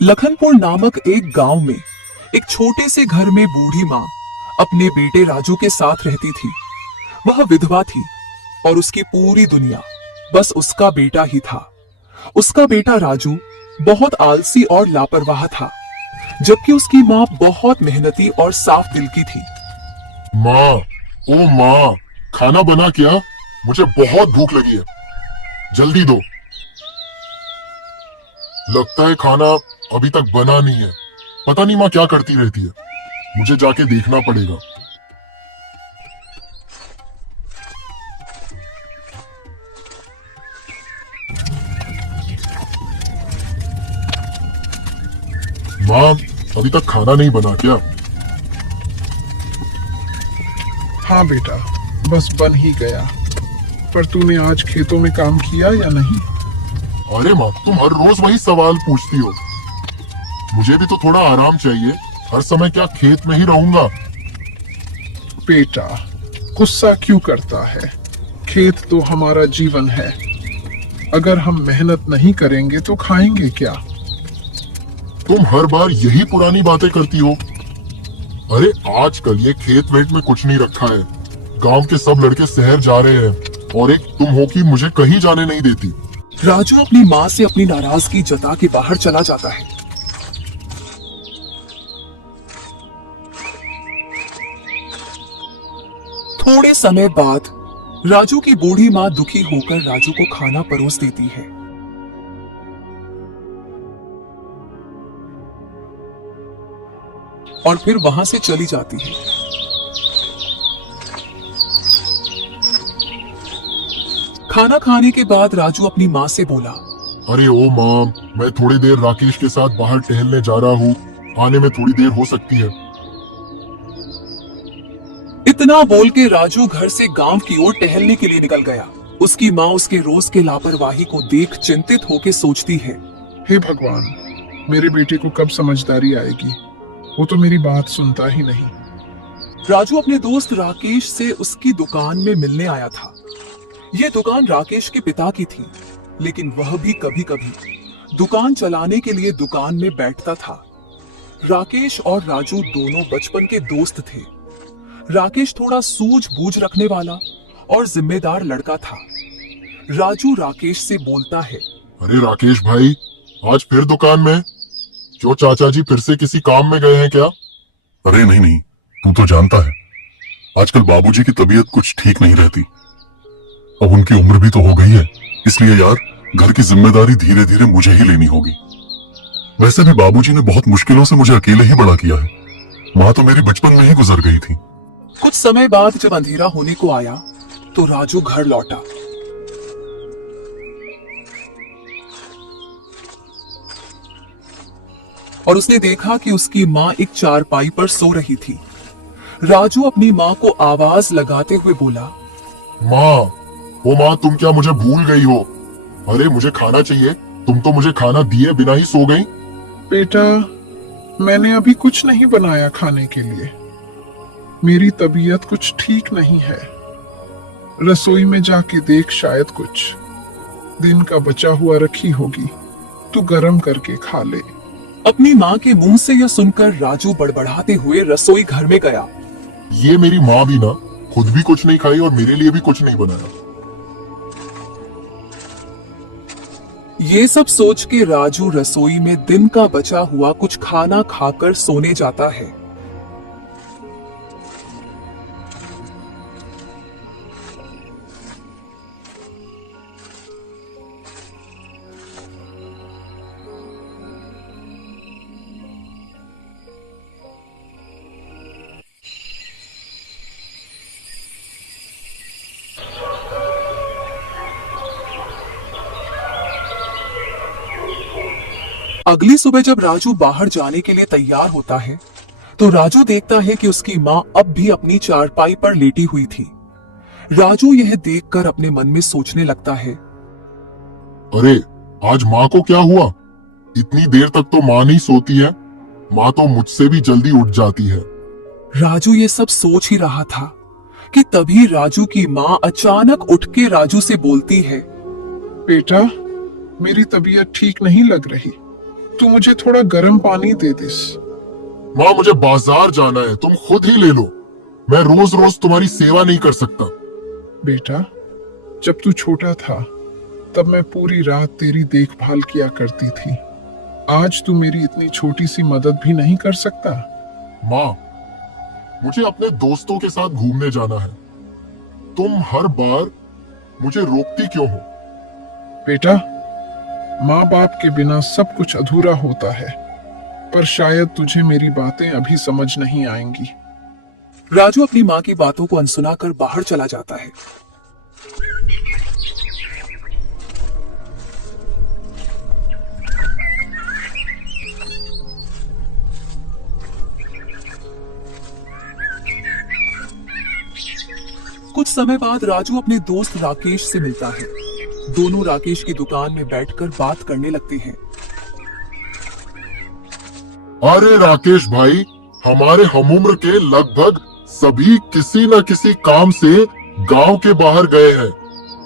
लखनपुर नामक एक गांव में एक छोटे से घर में बूढ़ी माँ अपने बेटे राजू के साथ रहती थी। वह विधवा थी और उसकी पूरी दुनिया बस उसका बेटा ही था। उसका बेटा राजू बहुत आलसी और लापरवाह था, जबकि उसकी माँ बहुत मेहनती और साफ दिल की थी। माँ, ओ माँ, खाना बना क्या? मुझे बहुत भूख लगी है, जल्दी दो। लगता है खाना अभी तक बना नहीं है। पता नहीं माँ क्या करती रहती है, मुझे जाके देखना पड़ेगा। माँ, अभी तक खाना नहीं बना क्या? हाँ बेटा, बस बन ही गया। पर तूने आज खेतों में काम किया या नहीं? अरे माँ, तुम हर रोज वही सवाल पूछती हो। मुझे भी तो थोड़ा आराम चाहिए। हर समय क्या खेत में ही रहूंगा? बेटा, गुस्सा क्यों करता है? खेत तो हमारा जीवन है। अगर हम मेहनत नहीं करेंगे तो खाएंगे क्या? तुम हर बार यही पुरानी बातें करती हो। अरे आजकल ये खेत वेत में कुछ नहीं रखा है। गांव के सब लड़के शहर जा रहे हैं और एक तुम हो कि मुझे कहीं जाने नहीं देती। राजू अपनी माँ से अपनी नाराजगी जता के बाहर चला जाता है। थोड़े समय बाद राजू की बूढ़ी माँ दुखी होकर राजू को खाना परोस देती है। और फिर वहां से चली जाती है। खाना खाने के बाद राजू अपनी माँ से बोला, अरे ओ माँ, मैं थोड़ी देर राकेश के साथ बाहर टहलने जा रहा हूँ। आने में थोड़ी देर हो सकती है। इतना बोल के राजू घर से गांव की ओर टहलने के लिए निकल गया। उसकी माँ उसके रोज के लापरवाही को देख चिंतित होकर सोचती है, हे भगवान, मेरे बेटे को कब समझदारी आएगी? वो तो मेरी बात सुनता ही नहीं। राजू अपने दोस्त राकेश से उसकी दुकान में मिलने आया था। यह दुकान राकेश के पिता की थी, लेकिन वह भी कभी कभी दुकान चलाने के लिए दुकान में बैठता था। राकेश और राजू दोनों बचपन के दोस्त थे। राकेश थोड़ा सूझबूझ रखने वाला और जिम्मेदार लड़का था। राजू राकेश से बोलता है, अरे राकेश भाई, आज फिर दुकान में? क्यों चाचा जी फिर से किसी काम में गए हैं क्या? अरे नहीं नहीं, तू तो जानता है आजकल बाबूजी की तबीयत कुछ ठीक नहीं रहती। अब उनकी उम्र भी तो हो गई है, इसलिए यार घर की जिम्मेदारी धीरे धीरे मुझे ही लेनी होगी। वैसे भी बाबूजी ने बहुत मुश्किलों से मुझे अकेले ही बड़ा किया है। माँ तो मेरी बचपन में ही गुजर गई थी। कुछ समय बाद जब अंधेरा होने को आया तो राजू घर लौटा। और उसने देखा कि उसकी माँ एक चारपाई पर सो रही थी। राजू अपनी माँ को आवाज लगाते हुए बोला, माँ, ओ माँ, तुम क्या मुझे भूल गई हो? अरे मुझे खाना चाहिए। तुम तो मुझे खाना दिए बिना ही सो गई। बेटा, मैंने अभी कुछ नहीं बनाया खाने के लिए। मेरी तबीयत कुछ ठीक नहीं है। रसोई में जाके देख, शायद कुछ दिन का बचा हुआ रखी होगी, तू गरम करके खा ले। अपनी माँ के मुंह से यह सुनकर राजू बड़बड़ाते हुए रसोई घर में गया। ये मेरी माँ भी ना खुद भी कुछ नहीं खाई और मेरे लिए भी कुछ नहीं बनाया। ये सब सोच के राजू रसोई में दिन का बचा हुआ कुछ खाना खाकर सोने जाता है। अगली सुबह जब राजू बाहर जाने के लिए तैयार होता है तो राजू देखता है कि उसकी माँ अब भी अपनी चारपाई पर लेटी हुई थी। राजू यह देखकर अपने मन में सोचने लगता है, अरे आज माँ को क्या हुआ? इतनी देर तक तो माँ नहीं सोती है। माँ तो मुझसे भी जल्दी उठ जाती है। राजू ये सब सोच ही रहा था कि तभी राजू की माँ अचानक उठ के राजू से बोलती है, बेटा, मेरी तबीयत ठीक नहीं लग रही। तू मुझे थोड़ा गर्म पानी दे दिस। माँ मुझे बाजार जाना है, तुम खुद ही ले लो। मैं रोज रोज तुम्हारी सेवा नहीं कर सकता। बेटा, जब तू छोटा था तब मैं पूरी रात तेरी देखभाल किया करती थी। आज तू मेरी इतनी छोटी सी मदद भी नहीं कर सकता? माँ, मुझे अपने दोस्तों के साथ घूमने जाना है। तुम हर बार मुझे रोकती क्यों हो? बेटा, माँ बाप के बिना सब कुछ अधूरा होता है, पर शायद तुझे मेरी बातें अभी समझ नहीं आएंगी। राजू अपनी माँ की बातों को अनसुना कर बाहर चला जाता है। कुछ समय बाद राजू अपने दोस्त राकेश से मिलता है। दोनों राकेश की दुकान में बैठकर बात करने लगते हैं। अरे राकेश भाई, हमारे हमउम्र के लगभग सभी किसी न किसी काम से गांव के बाहर गए हैं,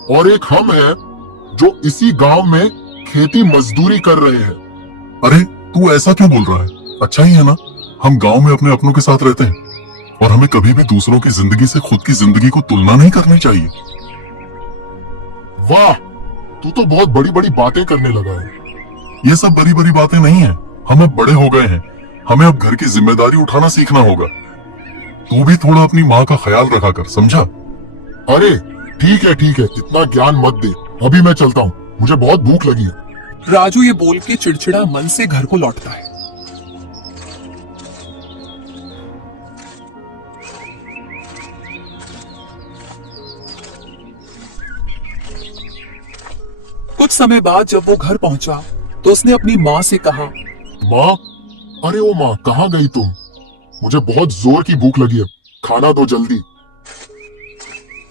और एक हम हैं जो इसी गांव में खेती मजदूरी कर रहे हैं। अरे तू ऐसा क्यों बोल रहा है? अच्छा ही है ना, हम गांव में अपने अपनों के साथ रहते हैं और हमें कभी भी दूसरों की जिंदगी से खुद की जिंदगी को तुलना नहीं करनी चाहिए। वाह, तू तो बहुत बड़ी बड़ी बातें करने लगा है। ये सब बड़ी बड़ी बातें नहीं है, हम अब बड़े हो गए हैं, हमें अब घर की जिम्मेदारी उठाना सीखना होगा। तू भी थोड़ा अपनी माँ का ख्याल रखा कर, समझा? अरे ठीक है, इतना ज्ञान मत दे, अभी मैं चलता हूँ, मुझे बहुत भूख लगी है। राजू ये बोल के चिड़चिड़ा मन से घर को लौटता है। कुछ समय बाद जब वो घर पहुंचा तो उसने अपनी माँ से कहा, माँ, अरे ओ माँ, कहाँ गई तुम? मुझे बहुत जोर की भूख लगी है, खाना दो जल्दी।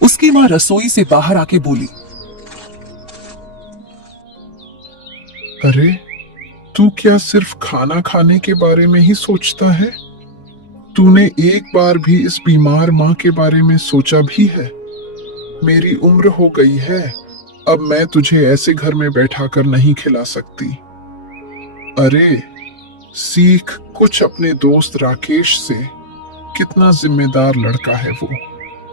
उसकी माँ रसोई से बाहर आके बोली, अरे, तू क्या सिर्फ खाना खाने के बारे में ही सोचता है? तूने एक बार भी इस बीमार माँ के बारे में सोचा भी है? मेरी उम्र हो गई है, अब मैं तुझे ऐसे घर में बैठा कर नहीं खिला सकती। अरे, सीख कुछ अपने दोस्त राकेश से, कितना जिम्मेदार लड़का है वो।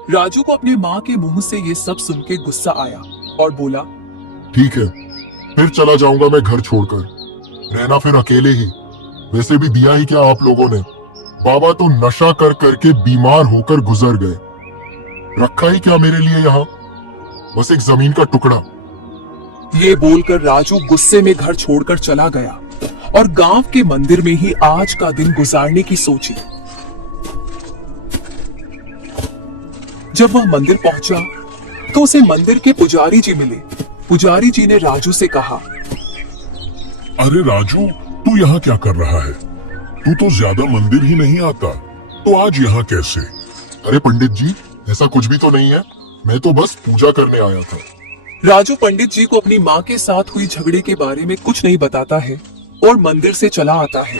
राजू को अपनी माँ के मुंह से ये सब सुन के गुस्सा आया और बोला, ठीक है, फिर चला जाऊंगा मैं घर छोड़कर, रहना फिर अकेले ही। वैसे भी दिया ही क्या आप लोगों ने, बाबा तो नशा कर करके बीमार होकर गुजर गए, रखा ही क्या मेरे लिए यहाँ, बस एक जमीन का टुकड़ा। ये बोलकर राजू गुस्से में घर छोड़कर चला गया और गांव के मंदिर में ही आज का दिन गुजारने की सोची। जब वह मंदिर पहुंचा तो उसे मंदिर के पुजारी जी मिले। पुजारी जी ने राजू से कहा, अरे राजू, तू यहाँ क्या कर रहा है? तू तो ज्यादा मंदिर ही नहीं आता, तो आज यहाँ कैसे? अरे पंडित जी, ऐसा कुछ भी तो नहीं है, मैं तो बस पूजा करने आया था। राजू पंडित जी को अपनी माँ के साथ हुई झगड़े के बारे में कुछ नहीं बताता है और मंदिर से चला आता है।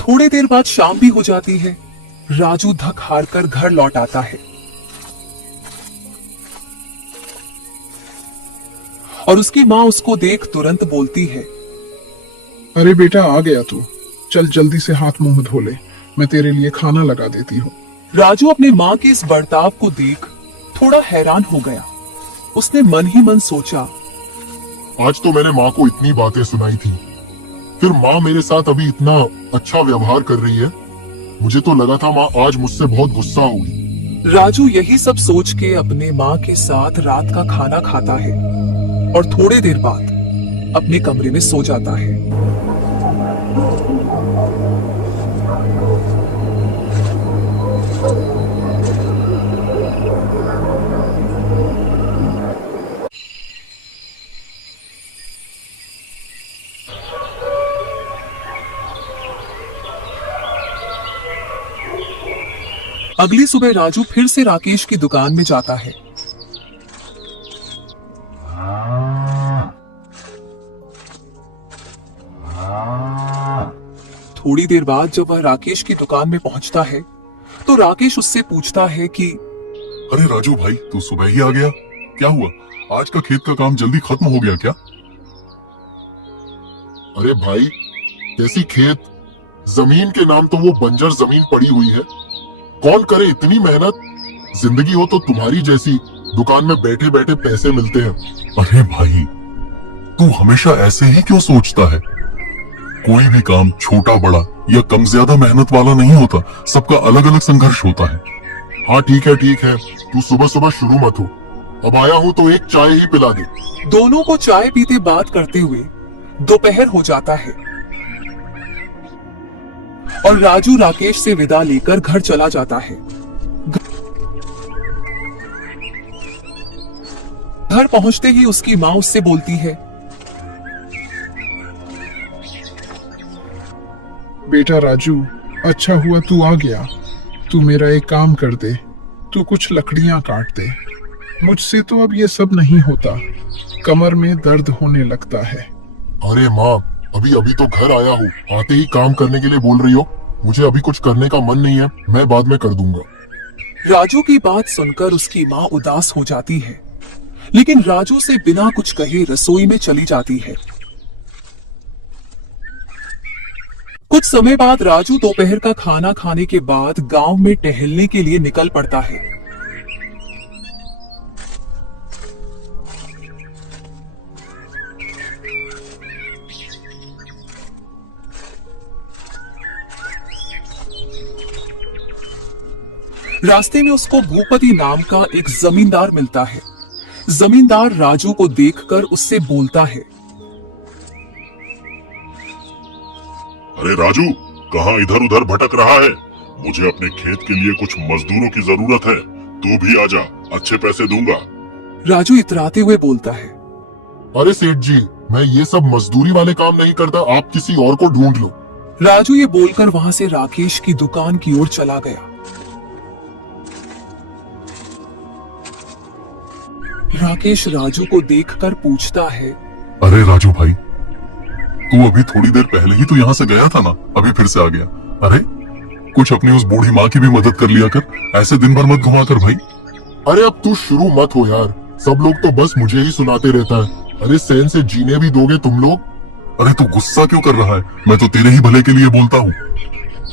थोड़ी देर बाद शाम भी हो जाती है। राजू थक हार कर घर लौट आता है और उसकी माँ उसको देख तुरंत बोलती है, अरे बेटा, आ गया तू, चल जल्दी से हाथ मुंह धो ले, मैं तेरे लिए खाना लगा देती हूँ। राजू अपनी माँ के इस बर्ताव को देख थोड़ा हैरान हो गया। उसने मन ही मन सोचा, आज तो मैंने माँ को इतनी बातें सुनाई थी, फिर माँ मेरे साथ अभी इतना अच्छा व्यवहार कर रही है, मुझे तो लगा था माँ आज मुझसे बहुत गुस्सा होगी। राजू यही सब सोच के अपने माँ के साथ रात का खाना खाता है और थोड़ी देर बाद अपने कमरे में सो जाता है। अगली सुबह राजू फिर से राकेश की दुकान में जाता है। थोड़ी देर बाद जब वह राकेश की दुकान में पहुंचता है तो राकेश उससे पूछता है कि अरे राजू भाई, तू सुबह ही आ गया? क्या हुआ, आज का खेत का काम जल्दी खत्म हो गया क्या? अरे भाई, कैसी खेत? जमीन के नाम तो वो बंजर जमीन पड़ी हुई है। कौन करे इतनी मेहनत? जिंदगी हो तो तुम्हारी जैसी, दुकान में बैठे बैठे पैसे मिलते हैं। अरे भाई, तू हमेशा ऐसे ही क्यों सोचता है? कोई भी काम छोटा बड़ा या कम ज्यादा मेहनत वाला नहीं होता, सबका अलग अलग संघर्ष होता है। हाँ ठीक है, तू सुबह सुबह शुरू मत हो। अब आया हूं तो एक चाय ही पिला दे। दोनों को चाय पीते बात करते हुए दोपहर हो जाता है और राजू राकेश से विदा लेकर घर चला जाता है। घर पहुंचते ही उसकी मां उससे बोलती है, बेटा राजू, अच्छा हुआ तू आ गया। तू मेरा एक काम कर दे, तू कुछ लकड़ियां काट दे। मुझसे तो अब ये सब नहीं होता, कमर में दर्द होने लगता है। अरे माँ, अभी तो घर आया हूँ, आते ही काम करने के लिए बोल रही हो? मुझे अभी कुछ करने का मन नहीं है, मैं बाद में कर दूंगा। राजू की बात सुनकर उसकी मां उदास हो जाती है, लेकिन राजू से बिना कुछ कहे रसोई में चली जाती है। कुछ समय बाद राजू दोपहर का खाना खाने के बाद गांव में टहलने के लिए निकल पड़ता है। रास्ते में उसको भूपति नाम का एक जमींदार मिलता है। जमींदार राजू को देखकर उससे बोलता है, अरे राजू, कहाँ इधर उधर भटक रहा है? मुझे अपने खेत के लिए कुछ मजदूरों की जरूरत है, तू भी आजा, अच्छे पैसे दूंगा। राजू इतराते हुए बोलता है, अरे सेठ जी, मैं ये सब मजदूरी वाले काम नहीं करता, आप किसी और को ढूंढ लो। राजू ये बोलकर वहां से राकेश की दुकान की ओर चला गया। राकेश राजू को देखकर पूछता है, अरे राजू भाई, तू अभी थोड़ी देर पहले ही तो यहाँ से गया था ना, अभी फिर से आ गया? अरे कुछ अपनी उस बूढ़ी माँ की भी मदद कर लिया कर, ऐसे दिन भर मत घुमा कर भाई। अरे अब तू शुरू मत हो यार, सब लोग तो बस मुझे ही सुनाते रहता है। अरे सहन से जीने भी दोगे तुम लोग? अरे तू गुस्सा क्यों कर रहा है? मैं तो तेरे ही भले के लिए बोलता हूँ।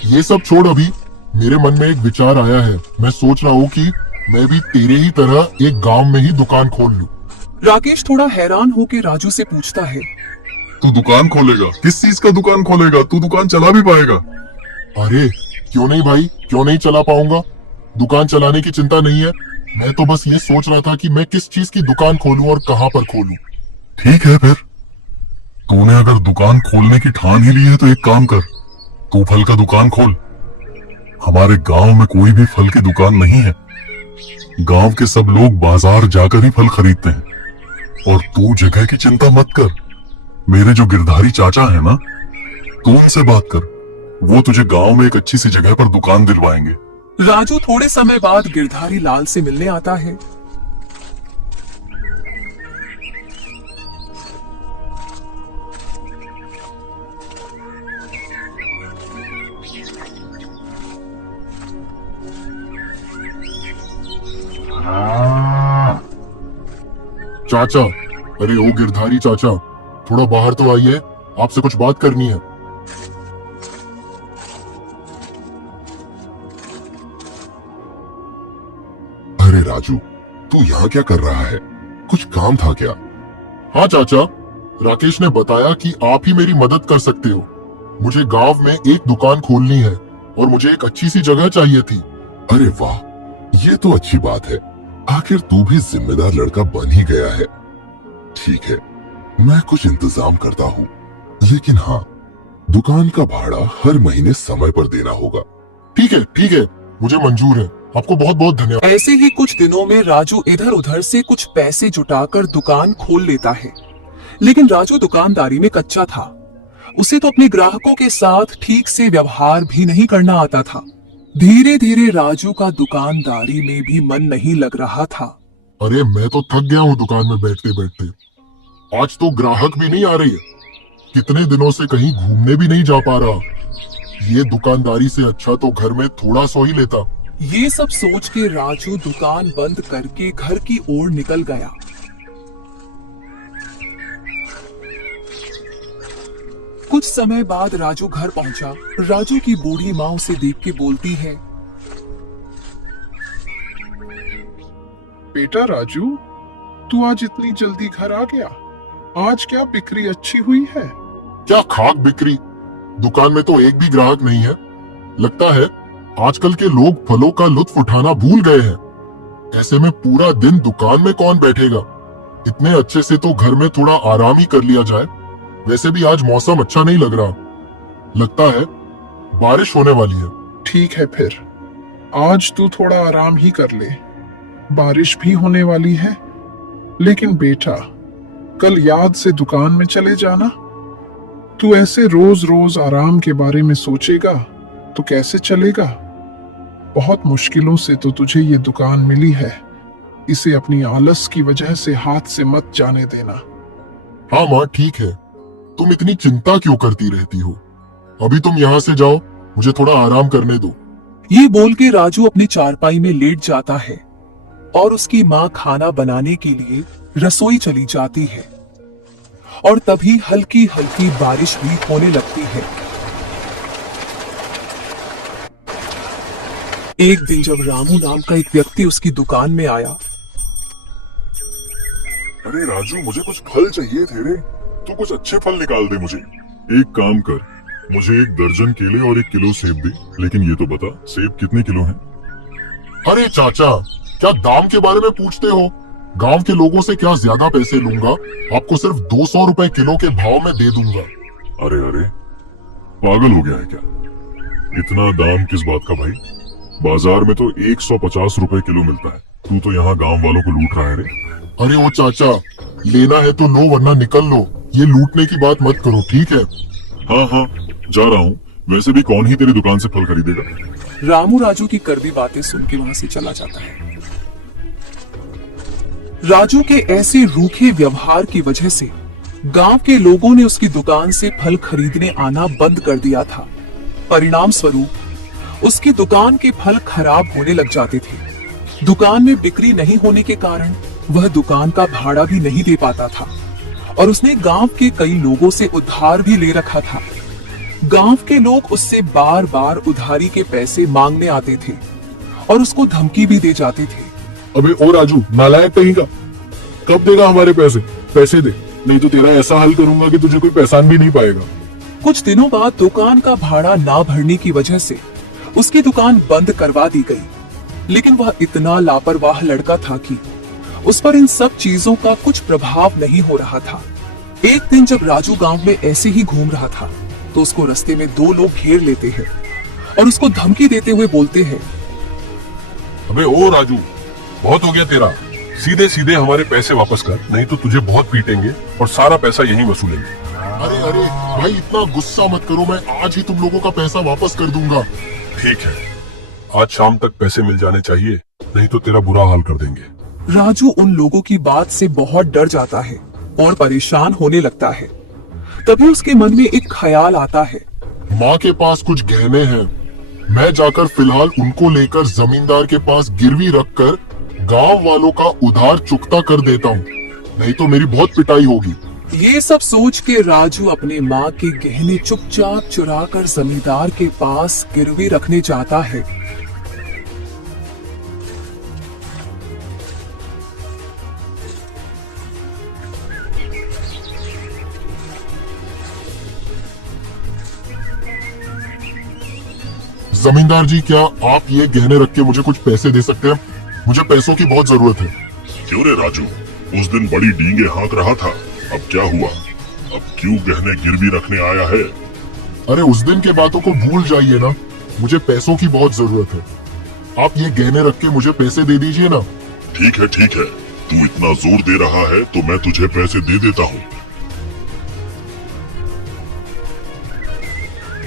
ये सब छोड़, अभी मेरे मन में एक विचार आया है। मैं सोच रहा हूँ कि मैं भी तेरे ही तरह एक गांव में ही दुकान खोल लूं। राकेश थोड़ा हैरान होकर राजू से पूछता है, तू दुकान खोलेगा? किस चीज का दुकान खोलेगा? तू दुकान चला भी पाएगा? अरे क्यों नहीं भाई, क्यों नहीं चला पाऊंगा? दुकान चलाने की चिंता नहीं है। मैं तो बस ये सोच रहा था कि मैं किस चीज की दुकान खोलूं और कहां पर खोलूं। ठीक है, फिर तूने अगर दुकान खोलने की ठान ही ली है तो एक काम कर, तू फल का दुकान खोल। हमारे गांव में कोई भी फल की दुकान नहीं है। गांव के सब लोग बाजार जाकर ही फल खरीदते हैं। और तू जगह की चिंता मत कर, मेरे जो गिरधारी चाचा है ना, तू उनसे बात कर, वो तुझे गांव में एक अच्छी सी जगह पर दुकान दिलवाएंगे। राजू थोड़े समय बाद गिरधारी लाल से मिलने आता है। चाचा, अरे ओ गिरधारी चाचा, थोड़ा बाहर तो आइए, आपसे कुछ बात करनी है। अरे राजू, तू यहाँ क्या कर रहा है? कुछ काम था क्या? हाँ चाचा, राकेश ने बताया कि आप ही मेरी मदद कर सकते हो। मुझे गांव में एक दुकान खोलनी है और मुझे एक अच्छी सी जगह चाहिए थी। अरे वाह, ये तो अच्छी बात है। आखिर तू भी जिम्मेदार लड़का बन ही गया है। ठीक है, मैं कुछ इंतजाम करता हूँ, लेकिन हाँ, दुकान का भाड़ा हर महीने समय पर देना होगा। ठीक है, मुझे मंजूर है। आपको बहुत बहुत धन्यवाद। ऐसे ही कुछ दिनों में राजू इधर उधर से कुछ पैसे जुटाकर दुकान खोल लेता है, लेकिन राजू दुकानदारी में कच्चा था। उसे तो अपने ग्राहकों के साथ ठीक से व्यवहार भी नहीं करना आता था। धीरे धीरे राजू का दुकानदारी में भी मन नहीं लग रहा था। अरे मैं तो थक गया हूँ दुकान में बैठते बैठते। आज तो ग्राहक भी नहीं आ रही है। कितने दिनों से कहीं घूमने भी नहीं जा पा रहा। ये दुकानदारी से अच्छा तो घर में थोड़ा सो ही लेता। ये सब सोच के राजू दुकान बंद करके घर की ओर निकल गया। कुछ समय बाद राजू घर पहुंचा। राजू की बूढ़ी माँ उसे देख के बोलती है, बेटा राजू, तू आज इतनी जल्दी घर आ गया। आज क्या बिक्री अच्छी हुई है? क्या खाक बिक्री, दुकान में तो एक भी ग्राहक नहीं है। लगता है आजकल के लोग फलों का लुत्फ उठाना भूल गए हैं। ऐसे में पूरा दिन दुकान में कौन बैठेगा। इतने अच्छे से तो घर में थोड़ा आराम ही कर लिया जाए। वैसे भी आज मौसम अच्छा नहीं लग रहा। लगता है बारिश होने वाली है। ठीक है फिर, आज तू थोड़ा आराम ही कर ले। बारिश भी होने वाली है। लेकिन बेटा, कल याद से दुकान में चले जाना। तू ऐसे रोज रोज आराम के बारे में सोचेगा तो कैसे चलेगा। बहुत मुश्किलों से तो तुझे ये दुकान मिली है। इसे अपनी आलस की वजह से हाथ से मत जाने देना। हाँ माँ, ठीक है। तुम इतनी चिंता क्यों करती रहती हो? अभी तुम यहाँ से जाओ, मुझे थोड़ा आराम करने दो। ये बोल के राजू अपनी चारपाई में लेट जाता है और उसकी माँ खाना बनाने के लिए रसोई चली जाती है। और तभी हल्की हल्की बारिश भी होने लगती है। एक दिन जब रामू नाम का एक व्यक्ति उसकी दुकान में आया। अरे राजू, मुझे कुछ फल चाहिए थे रे। तू कुछ अच्छे फल निकाल दे मुझे। एक काम कर, मुझे 1 दर्जन केले और 1 किलो सेब दे। लेकिन ये तो बता, सेब कितने किलो हैं? अरे चाचा, क्या दाम के बारे में पूछते हो? गांव के लोगों से क्या ज्यादा पैसे लूंगा? आपको सिर्फ 200 रुपए किलो के भाव में दे दूंगा। अरे अरे, पागल हो गया है क्या? इतना दाम किस बात का भाई? बाजार में तो 150 रुपए किलो मिलता है। तू तो यहाँ गांव वालों को लूट रहा है रे। अरे वो चाचा, लेना है तो लो वरना निकल लो। ये लूटने की बात मत करो, ठीक है? हाँ हाँ, जा रहा हूँ। वैसे भी कौन ही तेरी दुकान से फल खरीदेगा। रामू राजू की कड़वी बातें सुन के वहां से चला जाता है। राजू के ऐसे रूखे व्यवहार की वजह से गांव के लोगों ने उसकी दुकान से फल खरीदने आना बंद कर दिया था। परिणाम स्वरूप उसकी दुकान के फल खराब होने लग जाते थे। दुकान में बिक्री नहीं होने के कारण वह दुकान का भाड़ा भी नहीं दे पाता था और उसने गांव के कई लोगों से उधार भी ले रखा था। गांव के लोग उससे बार बार उधारी के पैसे मांगने आते थे और उसको धमकी भी दे जाते थे। अबे ओ राजू, नालायक कहीं का, कब देगा हमारे पैसे? पैसे दे, नहीं तो तेरा ऐसा हाल करूंगा कि तुझे कोई पहचान भी नहीं पाएगा। कुछ दिनों बाद दुकान का भाड़ा ना भरने की वजह से उसकी दुकान बंद करवा दी गई। लेकिन वह इतना लापरवाह लड़का था कि उस पर इन सब चीजों का कुछ प्रभाव नहीं हो रहा था। एक दिन जब राजू गांव में ऐसे ही घूम रहा था तो उसको रास्ते में 2 लोग घेर लेते हैं और उसको धमकी देते हुए बोलते हैं, अबे ओ राजू, बहुत हो गया तेरा। सीधे सीधे हमारे पैसे वापस कर, नहीं तो तुझे बहुत पीटेंगे और सारा पैसा यहीं वसूलेंगे। अरे अरे भाई, इतना गुस्सा मत करो। मैं आज ही तुम लोगों का पैसा वापस कर दूंगा। ठीक है, आज शाम तक पैसे मिल जाने चाहिए, नहीं तो तेरा बुरा हाल कर देंगे। राजू उन लोगों की बात से बहुत डर जाता है और परेशान होने लगता है। तभी उसके मन में एक ख्याल आता है। माँ के पास कुछ गहने हैं, मैं जाकर फिलहाल उनको लेकर जमींदार के पास गिरवी रखकर गांव वालों का उधार चुकता कर देता हूँ, नहीं तो मेरी बहुत पिटाई होगी। ये सब सोच के राजू अपने माँ के गहने चुपचाप चुरा कर जमींदार के पास गिरवी रखने जाता है। जमींदार जी, क्या आप ये गहने रख के मुझे कुछ पैसे दे सकते हैं? मुझे पैसों की बहुत जरूरत है। क्यों रे राजू, उस दिन बड़ी डींगे हाँक रहा था, अब क्या हुआ? अब क्यों गहने गिरवी रखने आया है? अरे उस दिन के बातों को भूल जाइए ना, मुझे पैसों की बहुत जरूरत है। आप ये गहने रख के मुझे पैसे दे दीजिए ना। ठीक है ठीक है, तू इतना जोर दे रहा है तो मैं तुझे पैसे दे देता हूँ।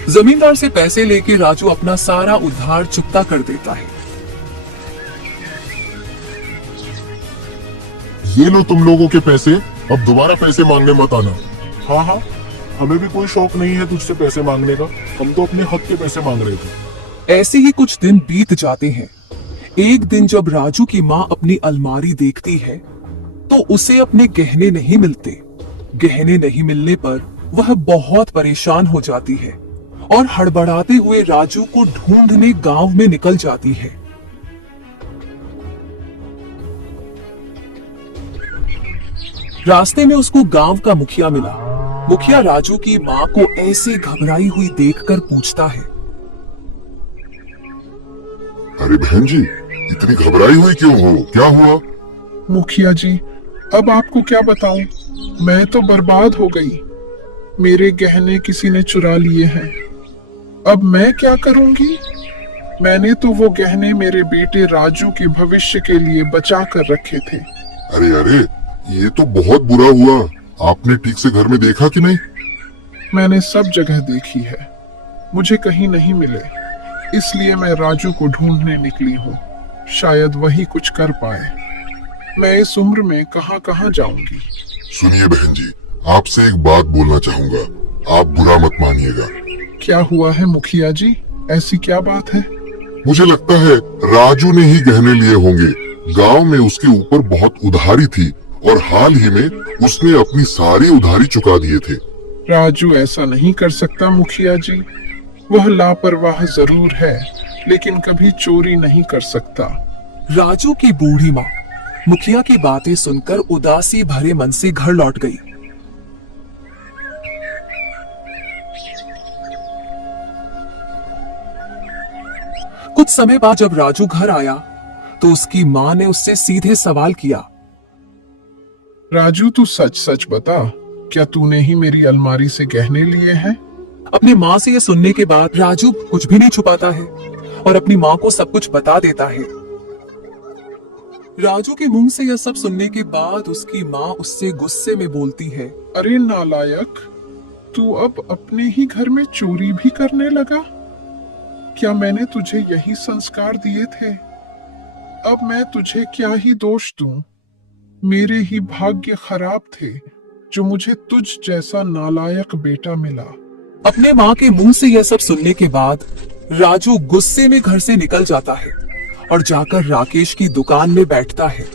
जमींदार से पैसे लेके राजू अपना सारा उधार चुकता कर देता है। ये लो तुम लोगों के पैसे, अब दोबारा पैसे मांगने मत आना। हाँ हाँ, हमें भी कोई शौक नहीं है तुझसे पैसे मांगने का, हम तो अपने हक के पैसे मांग रहे थे। ऐसे ही कुछ दिन बीत जाते हैं। एक दिन जब राजू की माँ अपनी अलमारी देखती है तो उसे अपने गहने नहीं मिलते। गहने नहीं मिलने पर वह बहुत परेशान हो जाती है और हड़बड़ाते हुए राजू को ढूंढने गांव में निकल जाती है। रास्ते में उसको गांव का मुखिया मिला। मुखिया राजू की माँ को ऐसे घबराई हुई देखकर पूछता है, अरे बहन जी, इतनी घबराई हुई क्यों हो, क्या हुआ? मुखिया जी, अब आपको क्या बताऊं, मैं तो बर्बाद हो गई। मेरे गहने किसी ने चुरा लिए हैं। अब मैं क्या करूंगी? मैंने तो वो गहने मेरे बेटे राजू के भविष्य के लिए बचा कर रखे थे। अरे अरे, ये तो बहुत बुरा हुआ। आपने ठीक से घर में देखा कि नहीं? मैंने सब जगह देखी है, मुझे कहीं नहीं मिले, इसलिए मैं राजू को ढूंढने निकली हूँ। शायद वही कुछ कर पाए। मैं इस उम्र में कहाँ कहाँ जाऊंगी। सुनिए बहन जी, आपसे एक बात बोलना चाहूंगा, आप बुरा मत मानिएगा। क्या हुआ है मुखिया जी, ऐसी क्या बात है? मुझे लगता है राजू ने ही गहने लिए होंगे। गांव में उसके ऊपर बहुत उधारी थी और हाल ही में उसने अपनी सारी उधारी चुका दिए थे। राजू ऐसा नहीं कर सकता मुखिया जी। वह लापरवाह जरूर है, लेकिन कभी चोरी नहीं कर सकता। राजू की बूढ़ी माँ मुखिया की बातें सुनकर उदासी भरे मन से घर लौट गई। कुछ समय बाद जब राजू घर आया तो उसकी माँ ने उससे सीधे सवाल किया, राजू, तू सच सच बता, क्या तूने ही मेरी अलमारी से गहने लिए हैं? अपनी माँ से यह सुनने के बाद राजू कुछ भी नहीं छुपाता है और अपनी माँ को सब कुछ बता देता है। राजू के मुंह से यह सब सुनने के बाद उसकी माँ उससे गुस्से में बोलती है, अरे नालायक, तू अब अपने ही घर में चोरी भी करने लगा? क्या मैंने तुझे यही संस्कार दिए थे? अब मैं तुझे क्या ही दोष दूं? मेरे ही भाग्य खराब थे जो मुझे तुझ जैसा नालायक बेटा मिला। अपने माँ के मुंह से यह सब सुनने के बाद राजू गुस्से में घर से निकल जाता है और जाकर राकेश की दुकान में बैठता है।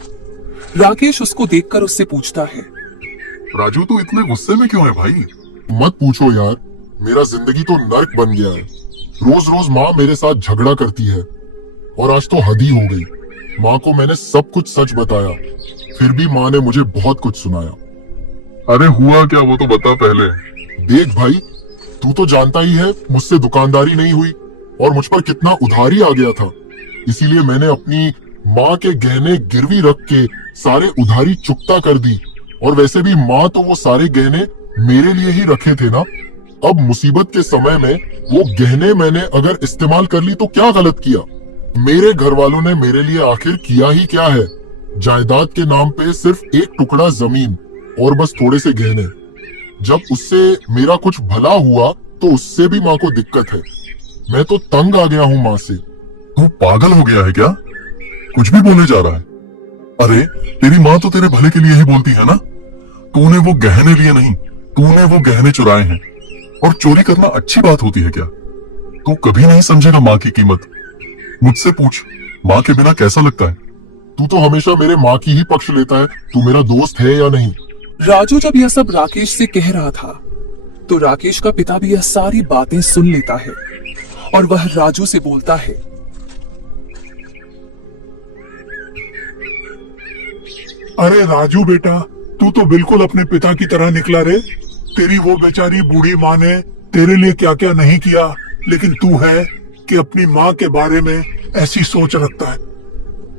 राकेश उसको देखकर उससे पूछता है, राजू तू इतने गुस्से में क्यों है भाई? मत पूछो यार, मेरा जिंदगी तो नर्क बन गया है। रोज रोज माँ मेरे साथ झगड़ा करती है और आज तो हद ही हो गई। माँ को मैंने सब कुछ सच बताया, फिर भी माँ ने मुझे बहुत कुछ सुनाया। अरे हुआ क्या वो तो बता पहले। देख भाई, तू तो जानता ही है मुझसे दुकानदारी नहीं हुई और मुझ पर कितना उधारी आ गया था। इसीलिए मैंने अपनी माँ के गहने गिरवी रख के सारे उधारी चुकता कर दी। और वैसे भी माँ तो वो सारे गहने मेरे लिए ही रखे थे ना। अब मुसीबत के समय में वो गहने मैंने अगर इस्तेमाल कर ली तो क्या गलत किया? मेरे घर वालों ने मेरे लिए आखिर किया ही क्या है? जायदाद के नाम पे सिर्फ एक टुकड़ा जमीन और बस थोड़े से गहने। जब उससे मेरा कुछ भला हुआ तो उससे भी माँ को दिक्कत है। मैं तो तंग आ गया हूँ माँ से। तू पागल हो गया है क्या? कुछ भी बोले जा रहा है। अरे तेरी माँ तो तेरे भले के लिए ही बोलती है ना। तूने वो गहने लिए नहीं, तूने वो गहने चुराए हैं। और चोरी करना अच्छी बात होती है क्या? तू कभी नहीं समझेगा माँ की कीमत। मुझसे पूछ, माँ के बिना कैसा लगता है? तू तो हमेशा मेरे माँ की ही पक्ष लेता है। तू मेरा दोस्त है या नहीं? राजू जब यह सब राकेश से कह रहा था तो राकेश का पिता भी यह सारी बातें सुन लेता है और वह राजू से बोलता है, अरे राजू बेटा, तू तो बिल्कुल अपने पिता की तरह निकला रे। तेरी वो बेचारी बूढ़ी माँ ने तेरे लिए क्या क्या नहीं किया, लेकिन तू है कि अपनी माँ के बारे में ऐसी सोच रखता है।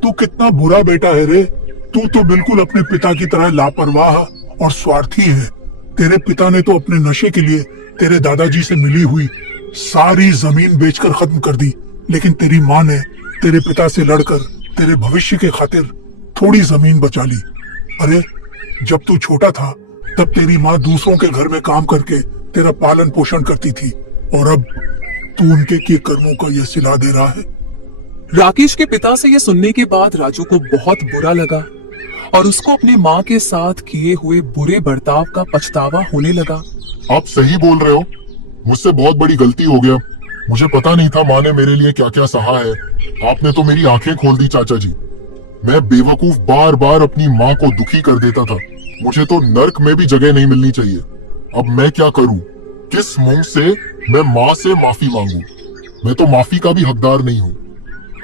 तू कितना बुरा बेटा है रे। तू तो बिल्कुल अपने पिता की तरह लापरवाह और स्वार्थी है। तेरे पिता ने तो अपने नशे के लिए तेरे दादाजी से मिली हुई सारी जमीन बेचकर खत्म कर दी, लेकिन तेरी माँ ने तेरे पिता से लड़कर तेरे भविष्य के खातिर थोड़ी जमीन बचा ली। अरे जब तू छोटा था तब तेरी माँ दूसरों के घर में काम करके तेरा पालन पोषण करती थी और अब तू उनके किए कर्मों का यह सिला दे रहा है। राकेश के पिता से यह सुनने के बाद राजू को बहुत बुरा लगा और उसको अपनी माँ के साथ किए हुए बुरे बर्ताव का पछतावा होने लगा। आप सही बोल रहे हो, मुझसे बहुत बड़ी गलती हो गया। मुझे पता नहीं था माँ ने मेरे लिए क्या क्या सहा है। आपने तो मेरी आंखें खोल दी चाचा जी। मैं बेवकूफ बार बार अपनी माँ को दुखी कर देता था। मुझे तो नर्क में भी जगह नहीं मिलनी चाहिए। अब मैं क्या करूं? किस मुंह से मैं माँ से माफी मांगू? मैं तो माफी का भी हकदार नहीं हूँ।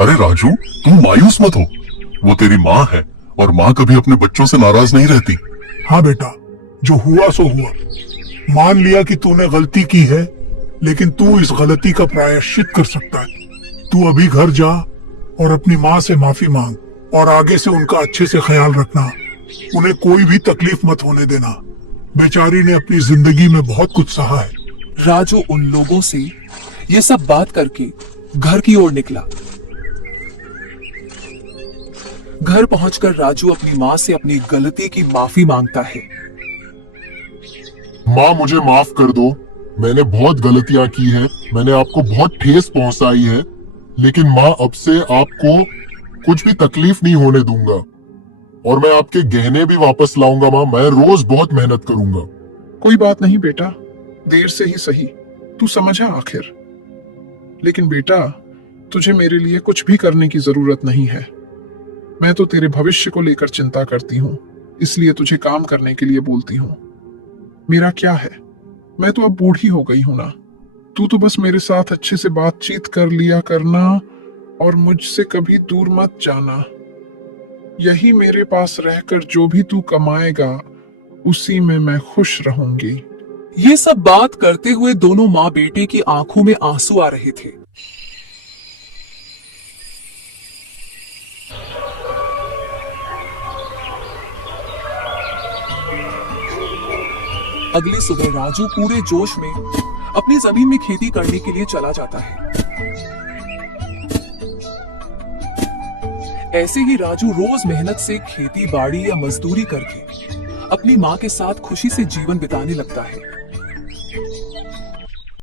अरे राजू, तुम मायूस मत हो। वो तेरी माँ है और माँ कभी अपने बच्चों से नाराज नहीं रहती। हाँ बेटा, जो हुआ सो हुआ। मान लिया कि तूने गलती की है, लेकिन तू इस गलती का प्रायश्चित कर सकता है। तू अभी घर जा और अपनी माँ से माफी मांग, और आगे से उनका अच्छे से ख्याल रखना। उन्हें कोई भी तकलीफ मत होने देना। बेचारी ने अपनी जिंदगी में बहुत कुछ सहा है। राजू उन लोगों से ये सब बात करके घर की ओर निकला। घर पहुंचकर राजू अपनी माँ से अपनी गलती की माफी मांगता है। माँ, मुझे माफ कर दो। मैंने बहुत गलतियां की हैं। मैंने आपको बहुत ठेस पहुंचाई है, लेकिन माँ अब से आपको कुछ भी तकलीफ नहीं होने दूंगा। और मैं आपके गहने भी वापस लाऊंगा माँ। मैं रोज बहुत मेहनत करूंगा। कोई बात नहीं बेटा, देर से ही सही, तू समझा आखिर। लेकिन बेटा, तुझे मेरे लिए कुछ भी करने की जरूरत नहीं है। मैं तो तेरे भविष्य को लेकर चिंता करती हूँ, इसलिए तुझे काम करने के लिए बोलती हूँ। मेरा क्या है, मैं तो अब बूढ़ी हो गई हूं ना। तू तो बस मेरे साथ अच्छे से बातचीत कर लिया करना और मुझसे कभी दूर मत जाना। यही मेरे पास रहकर जो भी तू कमाएगा, उसी में मैं खुश रहूंगी। ये सब बात करते हुए दोनों माँ बेटे की आंखों में आंसू आ रहे थे। अगली सुबह राजू पूरे जोश में अपनी जमीन में खेती करने के लिए चला जाता है। ऐसे ही राजू रोज मेहनत से खेती बाड़ी या मजदूरी करके अपनी माँ के साथ खुशी से जीवन बिताने लगता है।